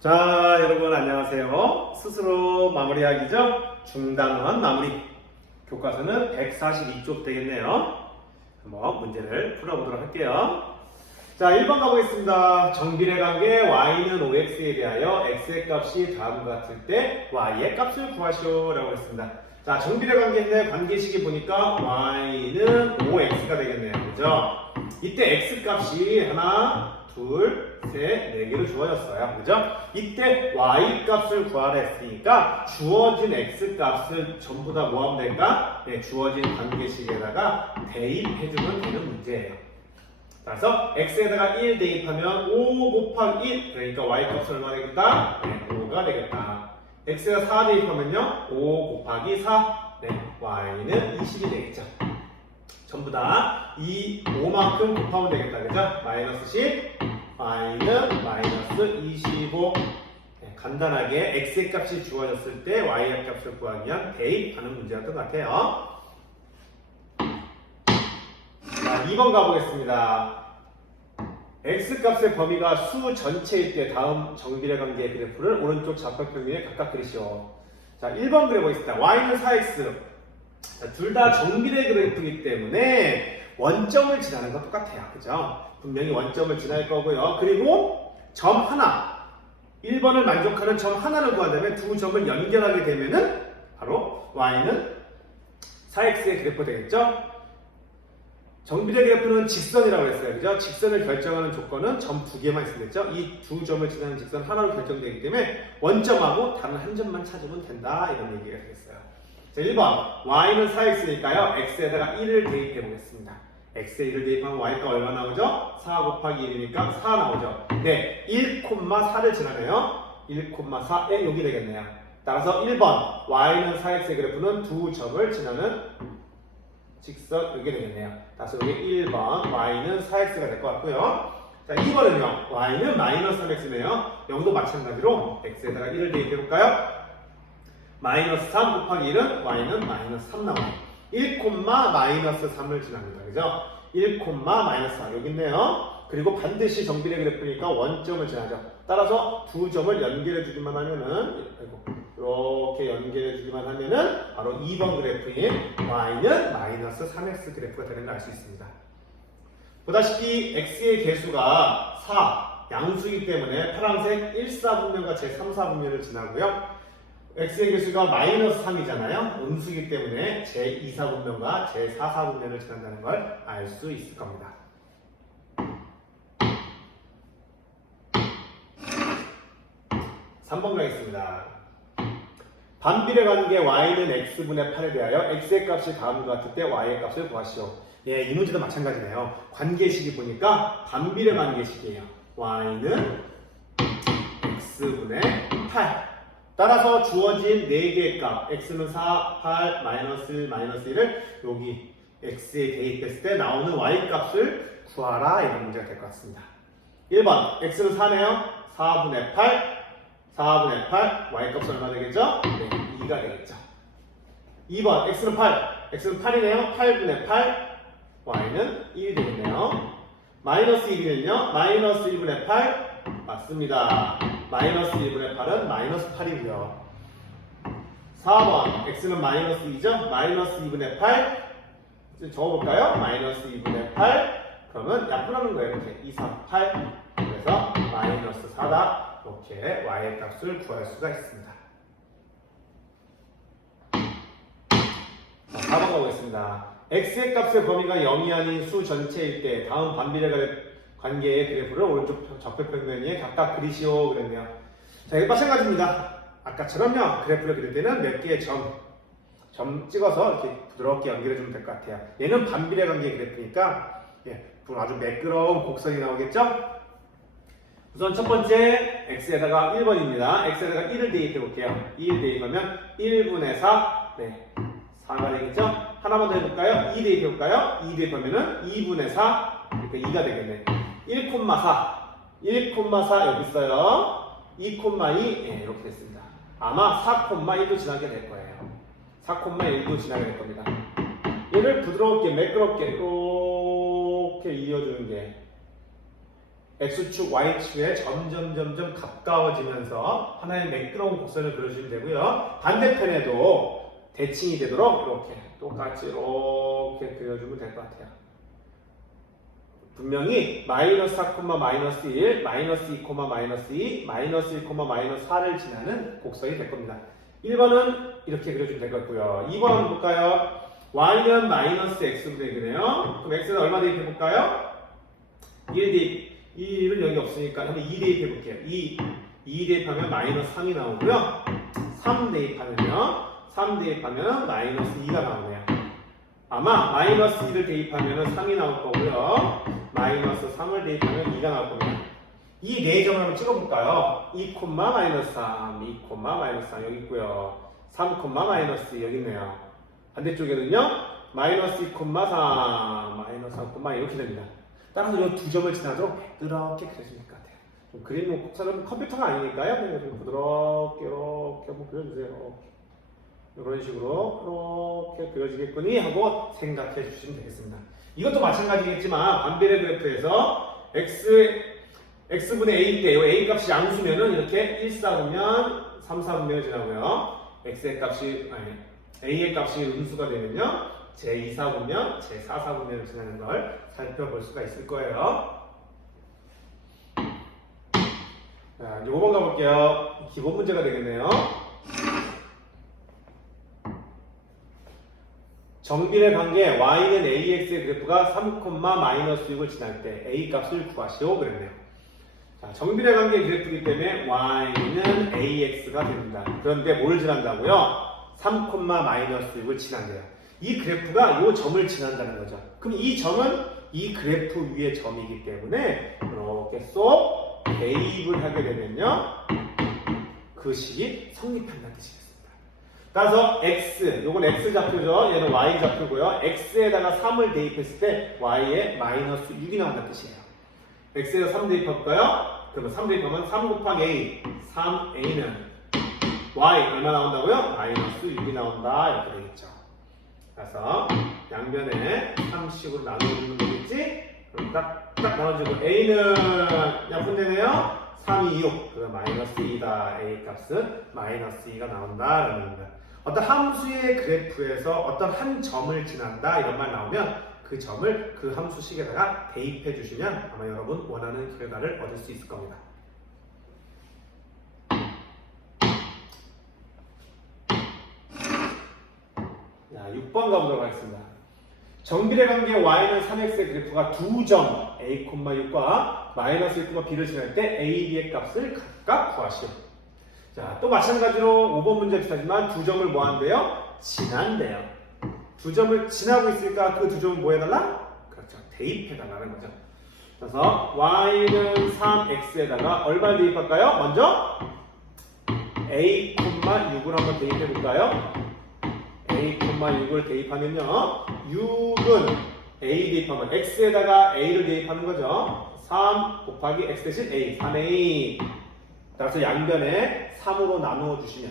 자, 여러분 안녕하세요. 스스로 마무리하기죠? 중단원 마무리. 교과서는 142쪽 되겠네요. 한번 문제를 풀어보도록 할게요. 자, 1번 가보겠습니다. 정비례 관계 y는 5x에 대하여 x의 값이 다음과 같을 때 y의 값을 구하시오 라고 했습니다. 자, 정비례 관계인데 관계식이 보니까 y는 5x가 되겠네요. 그죠? 이때 x 값이 하나, 둘, 셋, 네 개로 주어졌어요. 그죠? 이때 y 값을 구하라 했으니까 주어진 x 값을 전부 다 뭐 하면 될까? 네, 주어진 관계식에다가 대입해주면 되는 문제예요. 그래서 x에다가 1 대입하면 5 곱하기 1, 그러니까 y 값은 얼마 되겠다? 네, 5가 되겠다. x에다 4 대입하면요 5 곱하기 4, 네, y는 20이 되겠죠. 전부 다 5만큼 곱하면 되겠다. 그죠? 마이너스 10, y는 마이너스 25. 네, 간단하게 x의 값이 주어졌을 때 y의 값을 구하기 위한 대입하는 문제였던 것 같아요. 자, 2번 가보겠습니다. x값의 범위가 수 전체일 때 다음 정비례 관계의 그래프를 오른쪽 좌표평면에 각각 그리시오. 자, 1번 그려보겠습니다. y는 4x. 둘 다 정비례 그래프이기 때문에 원점을 지나는 건 똑같아요. 그죠? 분명히 원점을 지날 거고요. 그리고 점 하나, 1번을 만족하는 점 하나를 구한다면 두 점을 연결하게 되면은 바로 y는 4x의 그래프 되겠죠? 정비례 그래프는 직선이라고 했어요. 그죠? 직선을 결정하는 조건은 점 두 개만 있으면 됐죠? 이 두 점을 지나는 직선 하나로 결정되기 때문에 원점하고 다른 한 점만 찾으면 된다. 이런 얘기가 되겠어요. 자, 1번. y는 4x니까요. x에다가 1을 대입해 보겠습니다. x에 1을 대입하면 y가 얼마 나오죠? 4 곱하기 1이니까 4 나오죠. 네, 1,4를 지나네요. 1,4에 여기 되겠네요. 따라서 1번. y는 4x의 그래프는 두 점을 지나는 직선 여기 되겠네요. 따라서 여기 1번 y는 4x가 될 것 같고요. 자, 2번은요. y는 마이너스 3x네요. 0도 마찬가지로 x에다가 1을 대입해 볼까요? 마이너스 3 곱하기 1은 y는 마이너스 3 나와요. 1, 마이너스 3을 지납니다. 그죠? 1, 마이너스 4 여기 있네요. 그리고 반드시 정비례 그래프니까 원점을 지나죠. 따라서 두 점을 연결해 주기만 하면은 이렇게 연결해 주기만 하면은 바로 2번 그래프인 y는 마이너스 3x 그래프가 되는 걸 알 수 있습니다. 보다시피 x의 개수가 4 양수이기 때문에 파란색 1,4분면과 제3,4분면을 지나고요. x의 개수가 마이너스 3이잖아요. 음수이기 때문에 제2,4분면과 제4,4분면을 지난다는 걸 알 수 있을 겁니다. 3번 가겠습니다. 반비례 관계 y는 x분의 8에 대하여 x의 값이 다음과 같을 때 y의 값을 구하시오. 예, 이 문제도 마찬가지네요. 관계식이 보니까 반비례 관계식이에요. y는 x분의 8. 따라서 주어진 4개의 값, x는 4, 8, 마이너스 1, 마이너스 1을 여기 x에 대입했을 때 나오는 y 값을 구하라. 이런 문제가 될 것 같습니다. 1번, x는 4네요. 4분의 8, 4분의 8, y 값은 얼마 되겠죠? 네, 2가 되겠죠. 2번, x는 8, x는 8이네요. 8분의 8, y는 1이 되겠네요. 마이너스 1이면요. 마이너스 1분의 8, 맞습니다. 마이너스 1분의 8은 마이너스 8이고요. 4번 x는 마이너스 2죠? 마이너스 2분의 8 적어볼까요? 마이너스 2분의 8 그러면 약분하는 거예요. 이렇게 2, 3, 8 그래서 마이너스 4다. 이렇게 y의 값을 구할 수가 있습니다. 자, 4번 가보겠습니다. x의 값의 범위가 0이 아닌 수 전체일 때 다음 반비례 관계의 그래프를 오른쪽 좌표평면에 각각 그리시오 그랬네요. 자, 이거 마찬가지입니다. 아까처럼요. 그래프를 그릴 때는 몇 개의 점 찍어서 이렇게 부드럽게 연결해 주면 될 것 같아요. 얘는 반비례 관계 그래프니까 아주 매끄러운 곡선이 나오겠죠? 우선 첫 번째 x에다가 1번입니다. x에다가 1을 대입해 볼게요. 2를 대입하면 1분의 4, 네, 4가 되겠죠? 하나만 더 해볼까요? 2 대입해 볼까요? 2 대입하면은 2분의 4, 그러니까 2가 되겠네. 1,4, 1,4 여기 있어요. 2,2, 예, 이렇게 됐습니다. 아마 4,1도 지나게 될 거예요. 4,1도 지나게 될 겁니다. 얘를 부드럽게 매끄럽게 이렇게 이어주는 게 x축, y축에 점점 가까워지면서 하나의 매끄러운 곡선을 그려주시면 되고요. 반대편에도 대칭이 되도록 이렇게 똑같이 이렇게 그려주면 될 것 같아요. 분명히 마이너스 4, 마이너스 1, 마이너스 2, 마이너스 2, 마이너스 1, 마이너스 4를 지나는 곡선이 될 겁니다. 1번은 이렇게 그려주면 될 것 같고요. 2번 한번 볼까요? y는 마이너스 x로 되겠네요. 그럼 x는 얼마 대입해 볼까요? 1 대입. 1은 여기 없으니까 한번 2 대입해 볼게요. 2 대입하면 마이너스 3이 나오고요. 3 대입하면 마이너스 2가 나오네요. 아마 마이너스 2를 대입하면 3이 나올 거고요. 마이너스 3을 대입하면 2가 나올 겁니다. 이 네 점을 한번 찍어볼까요? 2, 마이너스 3, 2, 마이너스 3 여기 있고요. 3, 마이너스 2 여기 있네요. 반대쪽에는요. 마이너스 2, 3, 마이너스 3, 이렇게 됩니다. 따라서 이 두 점을 지나도록 부드럽게 그려주면 될 것 같아요. 좀 그림 곡선은 컴퓨터가 아니니까요. 그냥 좀 부드럽게 이렇게 한번 그려주세요. 이런 식으로 이렇게 그려지겠거니 하고 생각해 주시면 되겠습니다. 이것도 마찬가지겠지만 반비례 그래프에서 x분의 a일 때 이 a 값이 양수면은 이렇게 1, 4분면 3, 4분면을 지나고요. a의 값이 음수가 되면요. 제 2, 4분면, 제 4, 4분면을 지나는 걸 살펴볼 수가 있을 거예요. 자, 이제 5번 가볼게요. 기본 문제가 되겠네요. 정비례 관계 y는 ax의 그래프가 3, 마이너스 6을 지날 때 a 값을 구하시오 그랬네요. 자, 정비례 관계 그래프이기 때문에 y는 ax가 됩니다. 그런데 뭘 지난다고요? 3, 마이너스 6을 지난대요. 이 그래프가 이 점을 지난다는 거죠. 그럼 이 점은 이 그래프 위의 점이기 때문에 이렇게 쏙 대입을 하게 되면요. 그 식이 성립한다는 뜻이겠습니다. 따라서 x, 요건 x 좌표죠. 얘는 y 좌표고요. x에다가 3을 대입했을 때 y에 마이너스 6이 나온다는 뜻이에요. x에다 3 대입할까요? 그러면 3 대입하면 3 곱하기 a, 3a는 y 얼마 나온다고요? 마이너스 6이 나온다 이렇게 되겠죠. 그래서 양변에 3식으로 나눠주면 되겠지? 그럼 딱 나눠주고 a는 약분되네요. 3, 2, 6. 그럼 마이너스 2다. a 값은 마이너스 2가 나온다. 라는 겁니다. 어떤 함수의 그래프에서 어떤 한 점을 지난다. 이런 말 나오면 그 점을 그 함수식에다가 대입해 주시면 아마 여러분 원하는 결과를 얻을 수 있을 겁니다. 자, 6번 가보도록 하겠습니다. 정비례 관계 y는 3x의 그래프가 두 점 a, 6과 마이너스 1, b를 지날 때 a, b의 값을 각각 구하시오. 자, 또 마찬가지로 5번 문제 비슷하지만 두 점을 뭐 한대요? 지난대요. 두 점을 지나고 있으니까 그 두 점을 뭐 해달라? 그렇죠. 대입해달라는 거죠. 그래서 y는 3x에다가 얼마를 대입할까요? 먼저 a, 6을 한번 대입해볼까요? a, 6을 대입하면요. 6은 a 대입하면 x에다가 a를 대입하는 거죠. 3 곱하기 x 대신 a, 3a. 따라서 양변에 3으로 나누어 주시면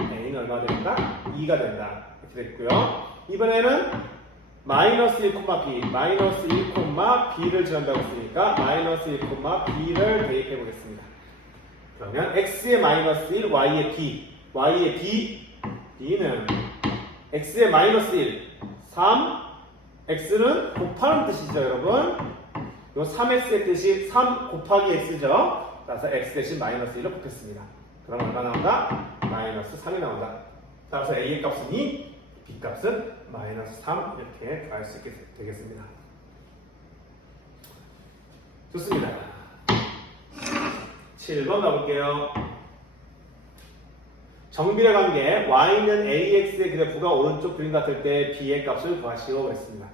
a는 얼마가 된다? 2가 된다. 이렇게 됐고요. 이번에는 마이너스 1, b, 마이너스 1, b를 지난다고 했으니까 마이너스 1, b를 대입해 보겠습니다. 그러면 x의 마이너스 1, y의 b, y의 b는 x의 마이너스 1, 3, x는 곱하는 뜻이죠, 여러분. 요 3x의 뜻이 3 곱하기 x죠. 따라서 x 대신 마이너스 1을 곱했습니다. 그럼 얼마 나온다? 마이너스 3이 나온다. 따라서 a의 값은 2, b 값은 마이너스 3 이렇게 구할 수 있게 되겠습니다. 좋습니다. 7번 가볼게요. 정비례 관계 y는 ax의 그래프가 오른쪽 그림 같을 때 b의 값을 구하시오 했습니다.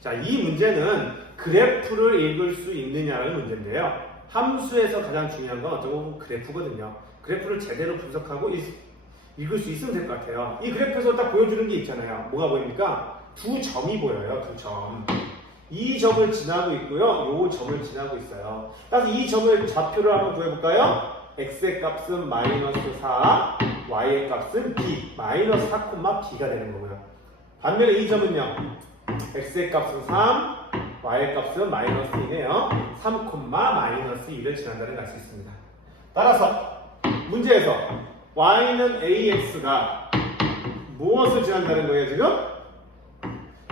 자, 이 문제는 그래프를 읽을 수 있느냐라는 문제인데요. 함수에서 가장 중요한 건 어쩌고 보면 그래프거든요. 그래프를 제대로 분석하고 읽을 수 있으면 될 것 같아요. 이 그래프에서 딱 보여주는 게 있잖아요. 뭐가 보입니까? 두 점이 보여요. 두 점. 이 점을 지나고 있고요. 이 점을 지나고 있어요. 따라서 이 점을 좌표를 한번 구해볼까요? x의 값은 마이너스 4, y의 값은 b, 마이너스 4, b가 되는 거고요. 반면에 이 점은요. x의 값은 3, y 값은 마이너스 2네요. 3, 마이너스 2를 지난다는 걸 알 수 있습니다. 따라서 문제에서 y는 ax가 무엇을 지난다는 거예요 지금?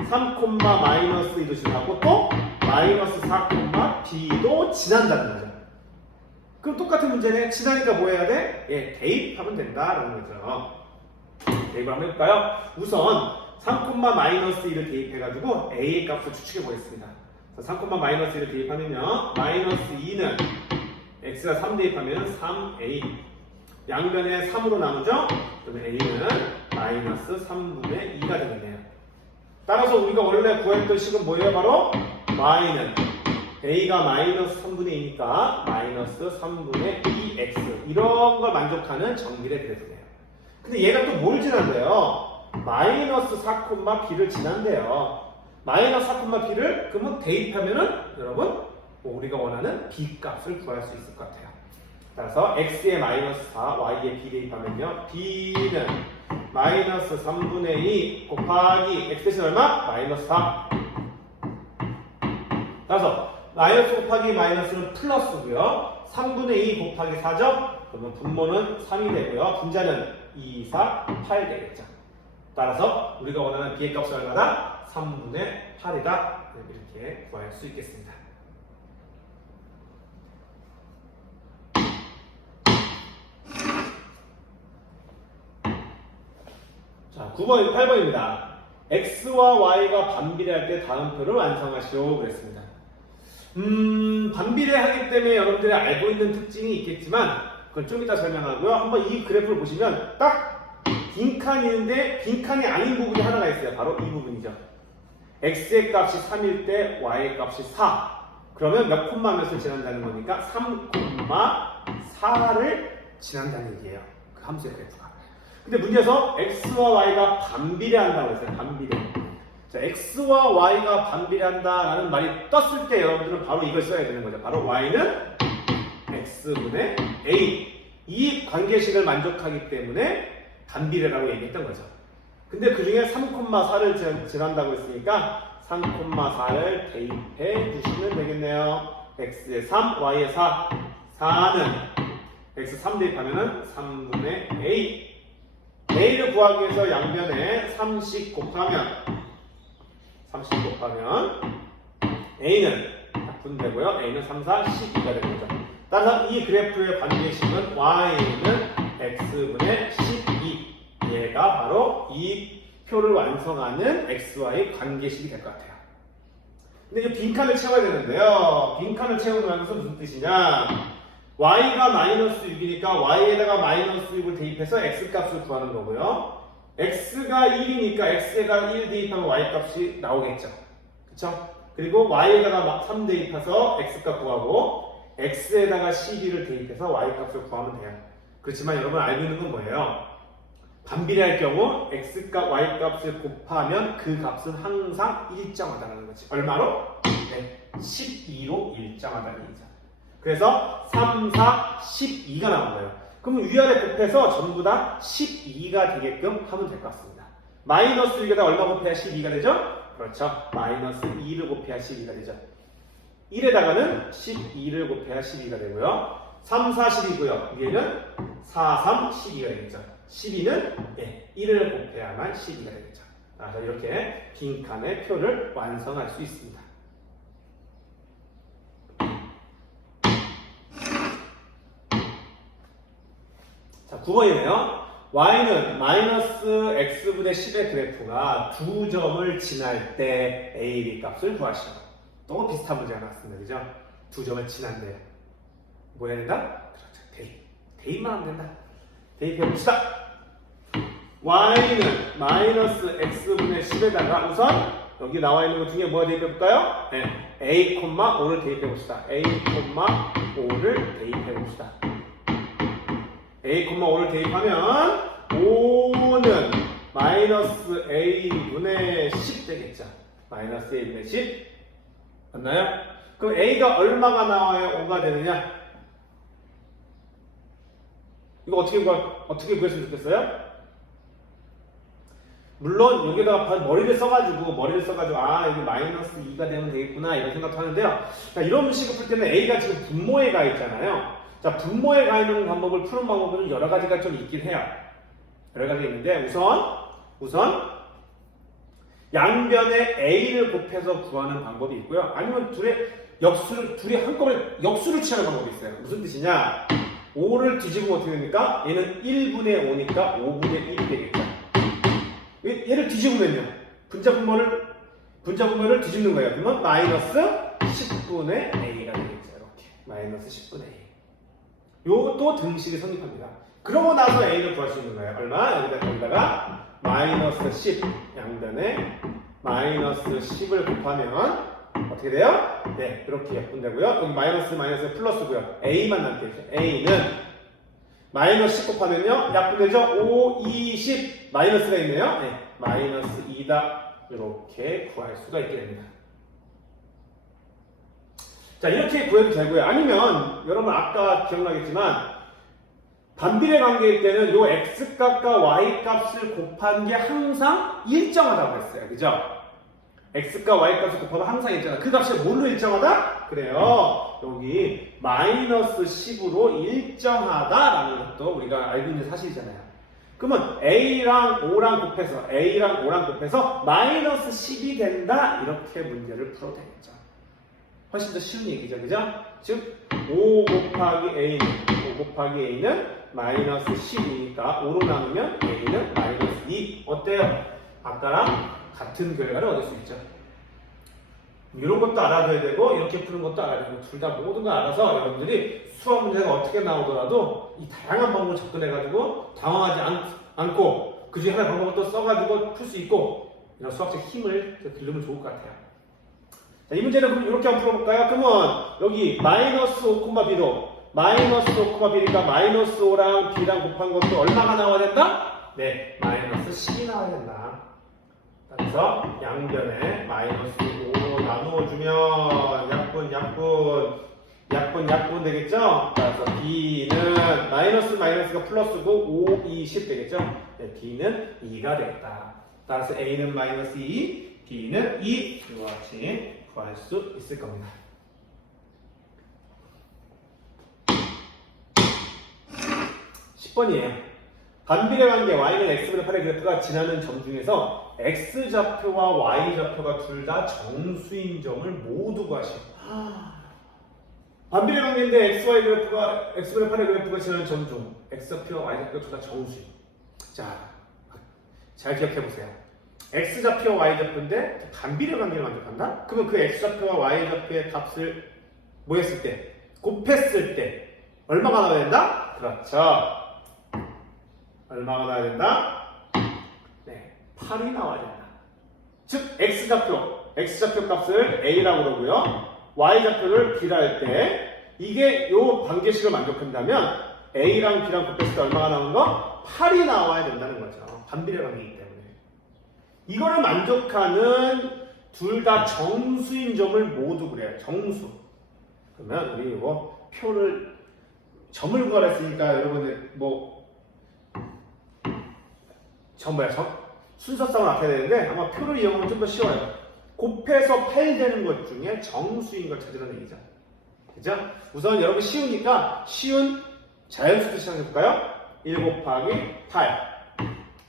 3, 마이너스 2도 지나고 또 마이너스 4, b도 지난다는 거죠. 그럼 똑같은 문제네. 지나니까 뭐 해야 돼? 예, 대입하면 된다라는 거죠. 대입을 한번 해볼까요? 우선 3, 마이너스 2를 대입해가지고 a의 값을 추측해 보겠습니다. 3, 마이너스 2를 대입하면요. 마이너스 2는 x가 3 대입하면 3a. 양변에 3으로 나누죠? 그러면 a는 마이너스 3분의 2가 되겠네요. 따라서 우리가 원래 구했던 식은 뭐예요? 바로 y는 a가 마이너스 3분의 2니까 마이너스 3분의 2x 이런 걸 만족하는 정길의 그래프네요. 근데 얘가 또 뭘 지난대요? 마이너스 4, b를 지난대요. 마이너스 4, b를 그러면 대입하면은 여러분 우리가 원하는 b 값을 구할 수 있을 것 같아요. 따라서 x에 마이너스 4, y에 b 대입하면요. b는 마이너스 3분의 2 곱하기 x 대신 얼마? 마이너스 4. 따라서 마이너스 곱하기 마이너스는 플러스고요. 3분의 2 곱하기 4죠? 그러면 분모는 3이 되고요. 분자는 2, 4, 8 되겠죠. 따라서 우리가 원하는 b의 값은 얼마다? 3분의 8이다. 이렇게 구할 수 있겠습니다. 자, 9번, 8번입니다. x와 y가 반비례할 때 다음 표를 완성하시오 그랬습니다. 반비례하기 때문에 여러분들이 알고 있는 특징이 있겠지만 그건 좀 이따 설명하고요. 한번 이 그래프를 보시면 딱 빈칸이 있는데 빈칸이 아닌 부분이 하나가 있어요. 바로 이 부분이죠. x의 값이 3일 때 y의 값이 4. 그러면 몇 콤마 몇을 지난다는 거니까 3, 4를 지난다는 얘기예요. 그 함수의 그래프가. 근데 문제에서 x와 y가 반비례한다고 했어요. 반비례. 자, x와 y가 반비례한다라는 말이 떴을 때 여러분들은 바로 이걸 써야 되는 거죠. 바로 y는 x분의 a. 이 관계식을 만족하기 때문에 반비례라고 얘기했던 거죠. 근데 그 중에 3, 4를 지난다고 했으니까 3, 4를 대입해 주시면 되겠네요. x에 3, y에 4. 4는 x 3 대입하면은 3분의 a. a를 구하기 위해서 양변에 3씩 곱하면 a는 분되고요. a는 3, 4, 12가 되는 거죠. 따라서 이 그래프의 관계식은 y는 x분의 12. 얘가 바로 이 표를 완성하는 x와의 관계식이 될 것 같아요. 근데 이 빈칸을 채워야 되는데요. 빈칸을 채우는 것은 무슨 뜻이냐? y가 마이너스 6이니까 y에다가 마이너스 6을 대입해서 x값을 구하는 거고요. x가 1이니까 x에다 1 대입하면 y값이 나오겠죠. 그쵸? 그리고 y에다가 3 대입해서 x값 구하고 x에다가 12를 대입해서 y값을 구하면 돼요. 그렇지만 여러분 알고 있는 건 뭐예요? 반비례할 경우 x값, y값을 곱하면 그 값은 항상 일정하다는 거지. 얼마로? 네, 12로 일정하다는 얘기죠. 그래서 3, 4, 12가 나온 거예요. 그럼 위아래 곱해서 전부 다 12가 되게끔 하면 될 것 같습니다. 마이너스 1에다 얼마 곱해야 12가 되죠? 그렇죠. 마이너스 2를 곱해야 12가 되죠. 1에다가는 12를 곱해야 12가 되고요. 3, 4, 10이고요. 위에는 4, 3, 12가 되겠죠. 12는 1을 곱해야만 12가 되겠죠. 그래서 이렇게 빈칸의 표를 완성할 수 있습니다. 자, 9번이네요. y는 마이너스 x분의 10의 그래프가 두 점을 지날 때 a, b 값을 구하시오. 또 비슷한 문제가 나왔습니다. 그죠? 두 점을 지난대요. 뭐 해야 된다? 그렇죠. 대입만 하면 된다. 대입해봅시다. y는 마이너스 x분의 10에다가 우선 여기 나와 있는 것 중에 뭐 대입해볼까요? 네. a, 5를 대입해봅시다. a, 5를 대입해봅시다. a, 5를 대입하면 5는 마이너스 a분의 10 되겠죠. 마이너스 a분의 10 맞나요? 그럼 a가 얼마가 나와야 5가 되느냐? 이거 어떻게 구했으면 좋겠어요? 물론 여기다가 머리를 써가지고 아 여기 마이너스 2가 되면 되겠구나 이런 생각도 하는데요. 자, 이런 식을 풀 때는 A가 지금 분모에 가 있잖아요. 자, 분모에 가 있는 방법을 푸는 방법은 여러 가지가 좀 있긴 해요. 여러 가지 있는데 우선 양변에 A를 곱해서 구하는 방법이 있고요. 아니면 둘이 한꺼번에 역수를 취하는 방법이 있어요. 무슨 뜻이냐? 5를 뒤집으면 어떻게 됩니까? 얘는 1분의 5니까 5분의 1이 되겠죠. 얘를 뒤집으면요. 분자분모를 뒤집는 거예요. 그러면 마이너스 10분의 A가 되겠죠. 이렇게. 마이너스 10분의 A. 요것도 등식이 성립합니다. 그러고 나서 A를 구할 수 있는 거예요. 얼마? 여기다가 마이너스 10 양변에 마이너스 10을 곱하면 어떻게 돼요? 네, 이렇게 약분되고요. 여기 마이너스 플러스고요. A만 남게 되죠. A는 마이너스 10 곱하면요. 약분되죠? 5, 2, 10 마이너스가 있네요. 네, 마이너스 2다. 이렇게 구할 수가 있게 됩니다. 자, 이렇게 구해도 되고요. 아니면 여러분 아까 기억나겠지만 반비례 관계일 때는 요 x값과 y값을 곱한 게 항상 일정하다고 했어요. 그죠? x과 y값을 곱하면 항상 일정하다. 그 값이 뭘로 일정하다? 그래요. 여기 마이너스 10으로 일정하다라는 것도 우리가 알고 있는 사실이잖아요. 그러면 A랑 5랑 곱해서 마이너스 10이 된다. 이렇게 문제를 풀어도 되겠죠. 훨씬 더 쉬운 얘기죠. 그죠? 즉 5 곱하기 A는 마이너스 10이니까 5로 나누면 A는 마이너스 2. 어때요? 아까랑 같은 결과를 얻을 수 있죠. 이런 것도 알아둬야 되고 이렇게 푸는 것도 알아야 되고 둘 다 모든 걸 알아서 여러분들이 수학 문제가 어떻게 나오더라도 이 다양한 방법을 접근해가지고 당황하지 않고 그 중에 하나의 방법을 또 써가지고 풀 수 있고 이런 수학적 힘을 기르면 좋을 것 같아요. 자, 이 문제는 그럼 이렇게 한번 풀어볼까요? 그러면 여기 마이너스 5,B로 마이너스 5,B니까 마이너스 5랑 B랑 곱한 것도 얼마가 나와야 된다? 네, 마이너스 10이 나와야 된다. 그래서 양변에 마이너스 5로 나누어주면 약분 되겠죠? 그래서 B는 마이너스가 플러스고 5, 2, 10 되겠죠? 네, B는 2가 되겠다. 따라서 A는 마이너스 2, B는 2 이와 같이 구할 수 있을 겁니다. (10번이에요) 반비례 관계 y는 x분의 8의 그래프가 지나는 점 중에서 x좌표와 y좌표가 둘 다 정수인 점을 모두 구하시오. 반비례 관계인데 x분의 8의 그래프가 지나는 점 중 x좌표와 y좌표가 둘 다 정수인. 자, 잘 기억해보세요. x좌표와 y좌표인데 반비례 관계를 만족한다? 그러면 그 x좌표와 y좌표의 값을 뭐 했을 때? 곱했을 때 얼마가 나와야 된다? 그렇죠. 얼마가 나와야 된다? 네, 8이 나와야 된다. 즉 x좌표 값을 a라고 그러고요. y좌표를 b라 할 때 이게 요 방정식을 만족한다면 a랑 b랑 곱했을 때 얼마가 나오는 거? 8이 나와야 된다는 거죠. 반비례 관계이기 때문에. 이거를 만족하는 둘 다 정수인 점을 모두 그래요. 정수. 그러면 우리 이거 점을 구하라 했으니까 여러분들 순서상을 앞에 되는데 아마 표를 이용하면 좀 더 쉬워요. 곱해서 8 되는 것 중에 정수인 걸 찾으라는 얘기죠. 그죠? 우선 여러분 쉬우니까 쉬운 자연수도 시작해볼까요? 1 곱하기 8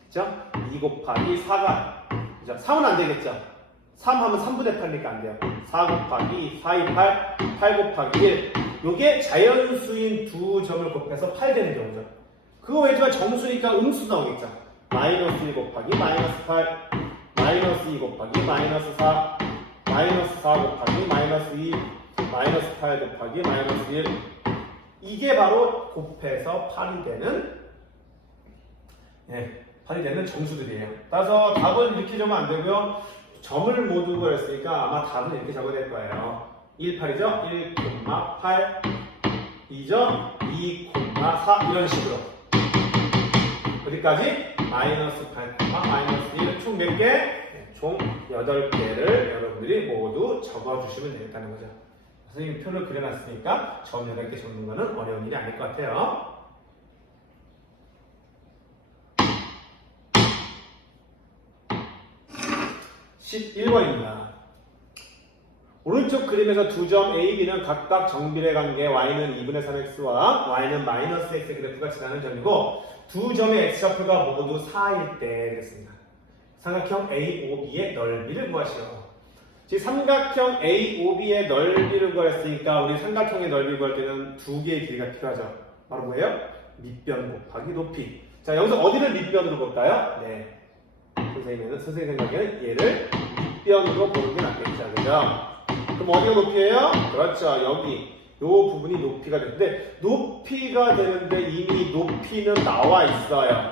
그죠? 2 곱하기 4가 그죠? 3은 안 되겠죠? 3 하면 3분의 8이니까 안 돼요. 4 곱하기 4, 2, 8 8 곱하기 1 요게 자연수인 두 점을 곱해서 8 되는 경우죠. 그거 외지만 정수니까 음수 나오겠죠. 마이너스 1 곱하기 마이너스 8 마이너스 2 곱하기 마이너스 4 마이너스 4 곱하기 마이너스 2 마이너스 8 곱하기 마이너스 1 이게 바로 곱해서 8이 되는 8이 되는 정수들이에요. 따라서 답은 이렇게 적으면 안 되고요. 점을 모두 구했으니까 아마 답은 이렇게 적어야 될 거예요. 1, 8이죠? 1, 8 2죠? 2, 4 이런 식으로 어디까지? 마이너스 8, 마이너스 1 총 몇 개? 총 8개를 여러분들이 모두 적어주시면 되겠다는 거죠. 선생님이 표를 그려놨으니까 점 8개 적는 거는 어려운 일이 아닐 것 같아요. 11번입니다. 오른쪽 그림에서 두 점 A, B는 각각 정비례 관계 y는 2분의 3x와 y는 마이너스 x의 그래프가 지나는 점이고 두 점의 x좌표가 모두 4일 때 되겠습니다. 삼각형 AOB의 넓이를 구하시오. 지금 삼각형 AOB의 넓이를 구했으니까 우리 삼각형의 넓이를 구할 때는 두 개의 길이가 필요하죠. 바로 뭐예요? 밑변 곱하기 높이. 자, 여기서 어디를 밑변으로 볼까요? 네. 선생님 생각에는 얘를 밑변으로 보는 게 낫겠죠. 그죠? 그럼 어디가 높이예요? 그렇죠. 여기. 요 부분이 높이가 되는데, 높이가 되는데 이미 높이는 나와 있어요.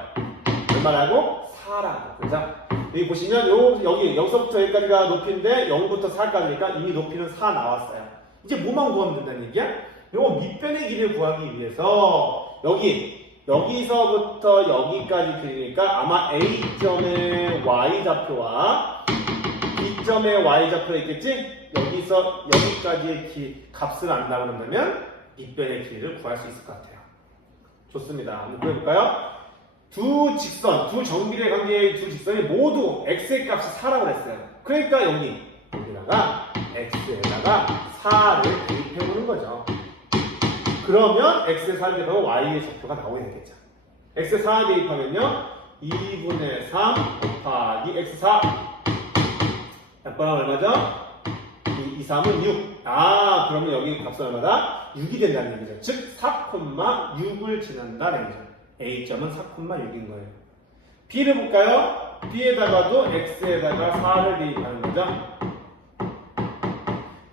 얼마라고? 4라고. 그죠? 여기 보시면 여기서부터 여기까지가 높이인데 0부터 4까지니까 이미 높이는 4 나왔어요. 이제 뭐만 구하면 된다는 얘기야? 요 밑변의 길이를 구하기 위해서 여기서부터 여기까지 길이니까 아마 A점의 Y좌표와 B점의 Y좌표가 있겠지? 여기서 여기까지의 값을 안다고 한다면 밑변의 길이를 구할 수 있을 것 같아요. 좋습니다. 한번 구해볼까요? 두 정비례 관계의 두 직선이 모두 x의 값이 4라고 했어요. 그러니까 여기다가 x에다가 4를 대입해보는 거죠. 그러면 x의 4를 대입하고 y의 좌표가 나오게 되겠죠. x의 4 대입하면요 2분의 3 곱하기 x4 약분하면 얼마죠? 2, 3은 6. 그러면 여기 값은 얼마다? 6이 된다는 얘기죠. 즉 4,6을 지난다는 얘기죠. A점은 4,6인 거예요. B를 볼까요? B에다가도 X에다가 4를 대입하는 거죠.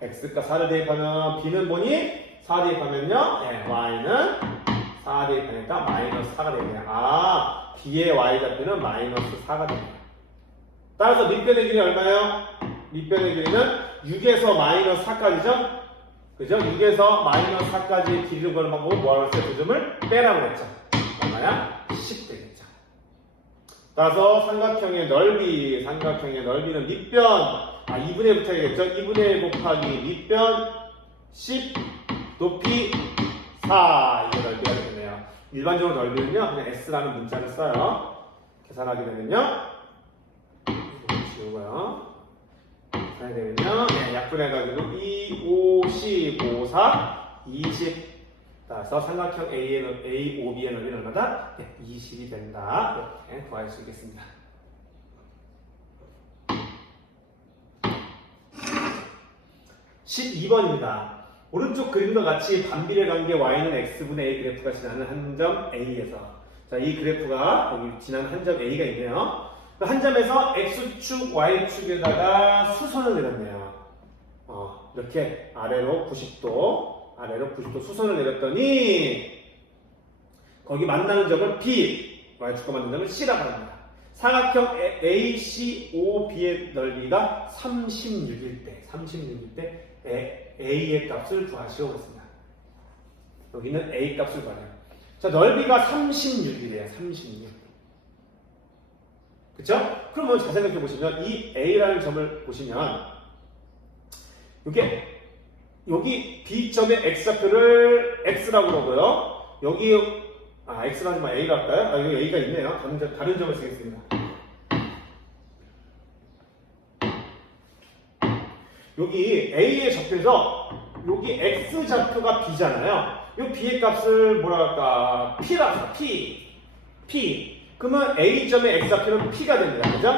X가 4를 대입하면 B는 뭐니? 4 대입하면요. 네, Y는 4 대입하니까 마이너스 4가 되네요. B의 Y좌표는 마이너스 4가 됩니다. 따라서 밑변의 길이 얼마예요? 밑변의 길이는 6에서 마이너스 4까지죠? 그죠? 6에서 마이너스 4까지 길이를 구하는 방법은 뭐라고 했어요? 그 점을 빼라고 했죠. 얼마야? 10 되겠죠. 따라서 삼각형의 넓이는 밑변 2분의 1부터 해야겠죠. 2분의 1 곱하기 밑변 10 높이 4 이게 넓이가 되겠네요. 일반적으로 넓이는요 그냥 S라는 문자를 써요. 계산하게 되면요 이거 지우고요. 계산하게 되면요 약분해가지고 2, 5, 15, 4, 20 따라서 삼각형 AOB의 넓이는 얼마다? 20이 된다. 이렇게 구할 수 있겠습니다. 12번입니다. 오른쪽 그림과 같이 반비례 관계 y는 x분의 a 그래프가 지나는 한 점 A에서 자, 이 그래프가 여기 지나는 한 점 A가 있네요. 한 점에서 x축, y축에다가 수선을 내렸네요. 이렇게 아래로 90도 수선을 내렸더니 거기 만나는 점을 B, y축과 만나는 점을 C라고 합니다. 삼각형 ACOB의 넓이가 36일 때 A의 값을 구하시오 그랬습니다. 여기는 A 값을 구하래요. 자, 넓이가 36이래요. 36. 그쵸? 그럼 잘 생각해 보시면 이 A라는 점을 보시면 여기 B점의 X좌표를 X라고 그러고요. 여기 X라고 하지만 A가 할까요? 여기 A가 있네요. 다른 점을 쓰겠습니다. 여기 A의 좌표에서 여기 X좌표가 B잖아요. 이 B의 값을 뭐라 할까? P라서 P. 그러면 A점의 X좌표는 P가 됩니다. 그죠?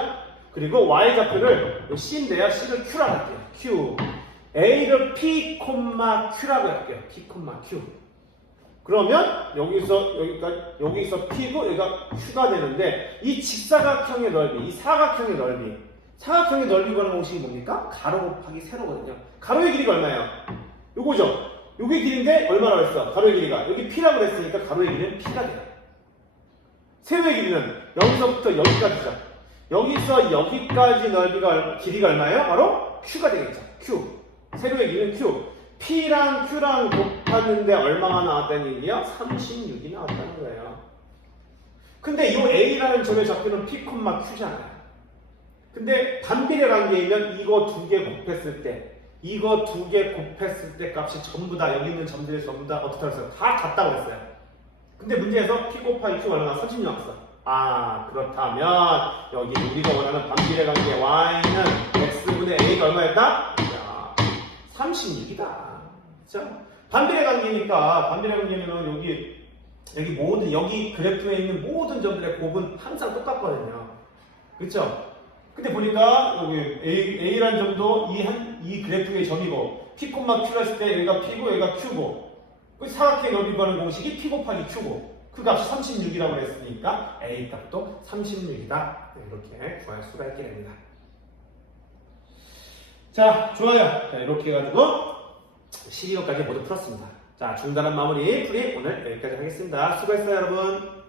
그리고 Y좌표를 C인데요. C를 Q라고 할게요. Q. A를 P, Q라고 할게요. P, Q. 그러면 여기서 P고 여기가 Q가 되는데 이 직사각형의 넓이, 이 사각형의 넓이 구하는 공식이 뭡니까? 가로 곱하기 세로거든요. 가로의 길이가 얼마예요? 요거죠. 요게 길이인데 얼마라고 했어? 가로의 길이가 여기 P라고 했으니까 가로의 길이는 P가 돼요. 세로의 길이는 여기서부터 여기까지죠. 여기서 여기까지 길이가 얼마예요? 바로 Q가 되겠죠. Q. 세로의 길이는 Q. P랑 Q랑 곱했는데 얼마가 나왔다는 얘기예요? 36이 나왔다는 거예요. 근데 이 A라는 점의 좌표는 P, Q잖아요. 근데 반비례 관계이면 이거 두 개 곱했을 때 값이 전부 다 여기 있는 점들이 전부 다 어떻게 했어요? 다 같다고 했어요. 근데 문제에서 P 곱하기 Q 얼마나 30 나왔어. 그렇다면 여기 우리가 원하는 반비례 관계 Y는 때문에 A가 얼마였다? 36이다. 그쵸? 반비례 관계니까, 반비례 관계면은 여기 모든, 여기 그래프에 있는 모든 점들의 곱은 항상 똑같거든요. 그쵸? 근데 보니까 여기 A라는 점도 이 그래프의 점이고, P, Q라 했을 때 여기가 P고 여기가 Q고, 그 사각형의 넓이 구하는 공식이 P 곱하기 Q고, 그 값이 36이라고 했으니까 A 값도 36이다. 이렇게 구할 수가 있게 됩니다. 자, 좋아요. 자, 이렇게 해가지고 12호까지 모두 풀었습니다. 자, 중단한 마무리 풀이 오늘 여기까지 하겠습니다. 수고했어요, 여러분.